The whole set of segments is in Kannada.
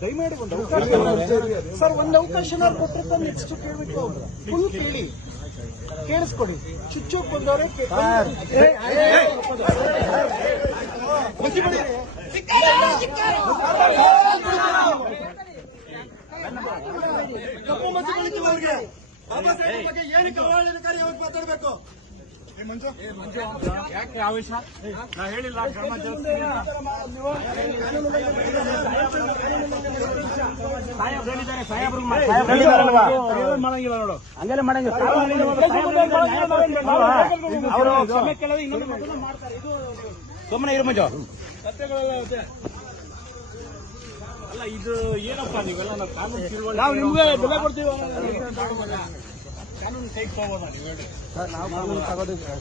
ದಯಮಾಡಿ ಒಂದು ಅವಕಾಶ ಸರ್, ಒಂದು ಅವಕಾಶ ಕೊಟ್ಟಿರ್ತಾರೆ. ನೆಕ್ಸ್ಟ್ ಕೇಳಬೇಕು, ಫುಲ್ ಕೇಳಿ, ಕೇಳಿಸ್ಕೊಡಿ. ಚುಚ್ಚೋಕ್ ಬಂದವ್ರೆ ಕಪ್ಪು ಮಚ್ಚಿ ಬೆಳಿತೀವಿ ಅವ್ರಿಗೆ. ಬಾಬಾ ಸಾಹೇಬ್ ಬಗ್ಗೆ ಏನಕ್ಕೆ ಅವಹೇಳನಕಾರಿ ಅವ್ರಿಗೆ ಮಾತಾಡ್ಬೇಕು? ಯಾಕೆ ಆವೇಶ? ನಾ ಹೇಳಿಲ್ಲ ಕ್ರಮ ಮಾಡಂಗಿಲ್ಲ ನೋಡು, ಹಂಗೆಲ್ಲ ಮಾಡಂಗಿಲ್ಲ. ಅವರು ಕ್ಷಮೆ ಕೇಳೋದು ಇನ್ನೊಂದು ಮಾಡ್ತಾರೆ. ಇದು ಸುಮ್ಮನೆ ಇರು ಮಂಜು. ಸತ್ಯಗಳೆಲ್ಲ ಅಲ್ಲ, ಇದು ಏನಪ್ಪಾ ನೀವೆಲ್ಲ ಕಾನೂನು ತಿಳುವಳಿಕೆ, ನಾವು ನಿಮ್ಗೆ ಬೆಲೆ ಕೊಡ್ತೀವಿ. ಕಾನೂನು ಕೈಗೆ ತಗೋಬೋದಾ ನೀವು ಹೇಳಿ?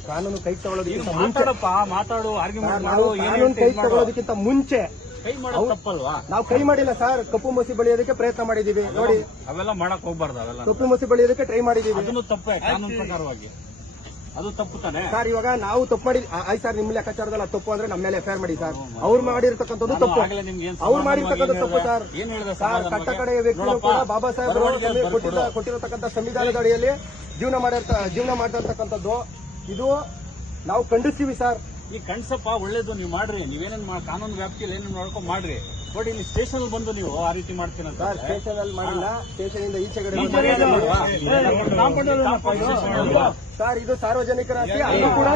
ಕಾನೂನು ಕೈ ತಗೊಳ್ಳೋದಕ್ಕಿಂತ ಮಾತಾಡಪ್ಪ, ಮಾತಾಡು, ಆರ್ಗ್ಯುಮೆಂಟ್ ಮಾಡು. ಕಾನೂನು ಕೈ ತಗೊಳ್ಳೋದಕ್ಕಿಂತ ಮುಂಚೆ ಕೈ ಮಾಡೋದು ತಪ್ಪಲ್ವಾ? ನಾವು ಕೈ ಮಾಡಿಲ್ಲ ಸರ್, ಕಪ್ಪು ಮಸಿ ಬಳಿಯೋದಕ್ಕೆ ಪ್ರಯತ್ನ ಮಾಡಿದೀವಿ. ನೋಡಿ, ಅವೆಲ್ಲ ಮಾಡಕ್ ಹೋಗ್ಬಾರ್ದು. ಅವೆಲ್ಲ ಕಪ್ಪು ಮಸಿ ಬಳಿಯೋದಕ್ಕೆ ಟ್ರೈ ಮಾಡಿದೀವಿ. ಅದನ್ನು ತಪ್ಪೇ, ಕಾನೂನು ಪ್ರಕಾರವಾಗಿ ಅದು ತಪ್ಪು ತಾನೆ ಸರ್. ಇವಾಗ ನಾವು ತಪ್ಪು ಮಾಡಿ ಆಯ್ತು ಸರ್, ನಿಮ್ಮ ಲೆಕ್ಕಾಚಾರದಲ್ಲಿ ತಪ್ಪು ಅಂದ್ರೆ ನಮ್ಮ ಮೇಲೆ ಎಫ್ಐಆರ್ ಮಾಡಿ ಸರ್. ಅವ್ರು ಮಾಡಿರ್ತಕ್ಕಂಥದ್ದು ತಪ್ಪು, ಅವ್ರು ಮಾಡಿರ್ತಕ್ಕಂಥ ತಪ್ಪು ಸರ್. ಸರ್, ಕಟ್ಟ ಕಡೆಯ ವ್ಯಕ್ತಿಗಳು ಕೂಡ ಬಾಬಾ ಸಾಹೇಬ್ ಕೊಟ್ಟಿರತಕ್ಕಂಥ ಸಂವಿಧಾನದ ಅಡಿಯಲ್ಲಿ ಜೀವನ ಮಾಡಿರ್ತಕ್ಕಂಥದ್ದು ಇದು ನಾವು ಖಂಡಿಸ್ತೀವಿ ಸರ್. ಈ ಕಣ್ಸಪ್ಪ ಒಳ್ಳೇದು, ನೀವು ಮಾಡ್ರಿ. ನೀವೇನೇನ್ ಕಾನೂನು ವ್ಯಾಪ್ತಿಯಲ್ಲಿ ಏನೇನು ನೋಡ್ಕೊಂಡು ಮಾಡ್ರಿ. ಬಟ್ ಇಲ್ಲಿ ಸ್ಟೇಷನ್ ಬಂದು ನೀವು ಆ ರೀತಿ ಮಾಡ್ತೀರಂತ. ಸರ್, ಸ್ಟೇಷನ್ ಅಲ್ಲಿ ಮಾಡಿಲ್ಲ, ಸ್ಟೇಷನ್ ಇಂದ ಈಚೆಗಡೆ ಸರ್. ಇದು ಸಾರ್ವಜನಿಕರ ಆಸ್ತಿ. ಅದು ಕೂಡ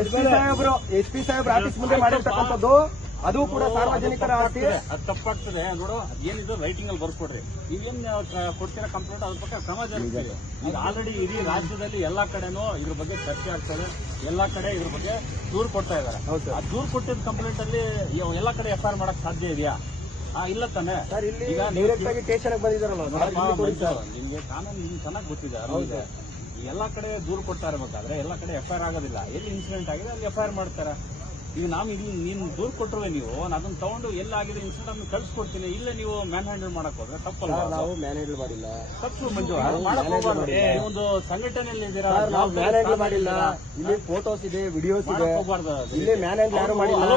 ಎಸ್ ಪಿ ಸಾಹೇಬ್ರ ಆಫೀಸ್ ಮುಂದೆ ಮಾಡಿರ್ತಕ್ಕಂಥದ್ದು, ಅದು ಕೂಡ ಸಾರ್ವಜನಿಕರ ಆಸ್ತಿ. ಅದು ತಪ್ಪಾಗ್ತದೆ ನೋಡು. ಏನಿದೆ ರೈಟಿಂಗ್ ಅಲ್ಲಿ ಬರ್ಸ್ಕೊಡ್ರಿ. ನೀವೇನ್ ಕೊಡ್ತೀರಾ ಕಂಪ್ಲೇಂಟ್, ಅದ್ರ ಬಗ್ಗೆ ಕ್ರಮ ಜರುಗಿಸಿ. ಈಗ ಆಲ್ರೆಡಿ ಇಡೀ ರಾಜ್ಯದಲ್ಲಿ ಎಲ್ಲಾ ಕಡೆನೂ ಇದ್ರ ಬಗ್ಗೆ ಚರ್ಚೆ ಆಗ್ತದೆ. ಎಲ್ಲಾ ಕಡೆ ಇದ್ರ ಬಗ್ಗೆ ದೂರು ಕೊಡ್ತಾ ಇದಾರೆ. ಆ ದೂರು ಕೊಟ್ಟಿದ್ದ ಕಂಪ್ಲೇಂಟ್ ಅಲ್ಲಿ ಎಲ್ಲಾ ಕಡೆ ಎಫ್ಐಆರ್ ಮಾಡಕ್ ಸಾಧ್ಯ ಇದೆಯಾ? ಇಲ್ಲ ತಾನೆ ಸರ್. ಇಲ್ಲಿ ಡೈರೆಕ್ಟ್ ಆಗಿ ಸ್ಟೇಷನ್ ಬಂದಿದ್ದಾರಲ್ಲ, ನಿಮ್ಗೆ ಕಾನೂನು ನಿಮ್ಗೆ ಚೆನ್ನಾಗಿ ಗೊತ್ತಿದೆ. ಎಲ್ಲಾ ಕಡೆ ದೂರು ಕೊಡ್ತಾ ಇರಬೇಕಾದ್ರೆ ಎಲ್ಲಾ ಕಡೆ ಎಫ್ಐಆರ್ ಆಗೋದಿಲ್ಲ. ಎಲ್ಲಿ ಇನ್ಸಿಡೆಂಟ್ ಆಗಿದೆ ಅಲ್ಲಿ ಎಫ್ಐಆರ್ ಮಾಡ್ತಾರೆ. ಈಗ ನಾವು ಇಲ್ಲಿ ನೀನು ದೂರು ಕೊಟ್ಟರುವೆ, ನೀವು ಅದನ್ನ ತಗೊಂಡು ಎಲ್ಲಾಗಿದೆ ಇನ್ಸಿಡೆಂಟ್ ಅನ್ನು ಕಳ್ಸಿಕೊಡ್ತೀನಿ. ಇಲ್ಲೇ ನೀವು ಮ್ಯಾನ್ ಹ್ಯಾಂಡಲ್ ಮಾಡಕ್ ಹೋದ್ರೆ ತಪ್ಪಲ್ಲ. ನಾವು ಮ್ಯಾನ್ ಹ್ಯಾಂಡಲ್ ಮಾಡಿಲ್ಲ. ತಪ್ಪು ಮಂಜು, ಮಾಡಕ್ ಹೋಗ್ಬಾರ್ದು. ಒಂದು ಸಂಘಟನೆಯಲ್ಲಿ ಇದ್ದೀರಾ, ನಾವು ಮ್ಯಾನ್ ಹ್ಯಾಂಡಲ್ ಮಾಡಿಲ್ಲ. ಇಲ್ಲಿ ಫೋಟೋಸ್ ಇದೆ, ವಿಡಿಯೋಸ್ ಇದೆ. ಇಲ್ಲಿ ಮ್ಯಾನ್ ಹ್ಯಾಂಡಲ್ ಯಾರು ಮಾಡಿಲ್ಲ.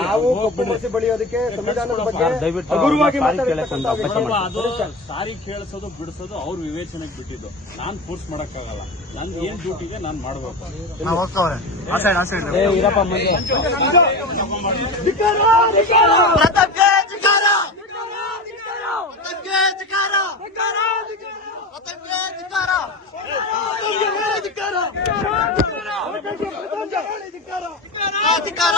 ನಾವು ಕಪ್ಪು ಮಸಿ ಬಳಿಯೋದಕ್ಕೆ ಸಂವಿಧಾನದ ಬಗ್ಗೆ ಹಗುರವಾಗಿ ಅದು ಸಾರಿ ಕೇಳಿಸೋದು ಬಿಡಿಸೋದು ಅವ್ರ ವಿವೇಚನೆಗೆ ಬಿಟ್ಟಿದ್ದು. ನಾನ್ ಫೋರ್ಸ್ ಮಾಡಕ್ಕಾಗಲ್ಲ. ನನ್ ಏನ್ ಡ್ಯೂಟಿಗೆ ನಾನ್ ಮಾಡ್ಬೇಕು. ಅಧಿಕಾರ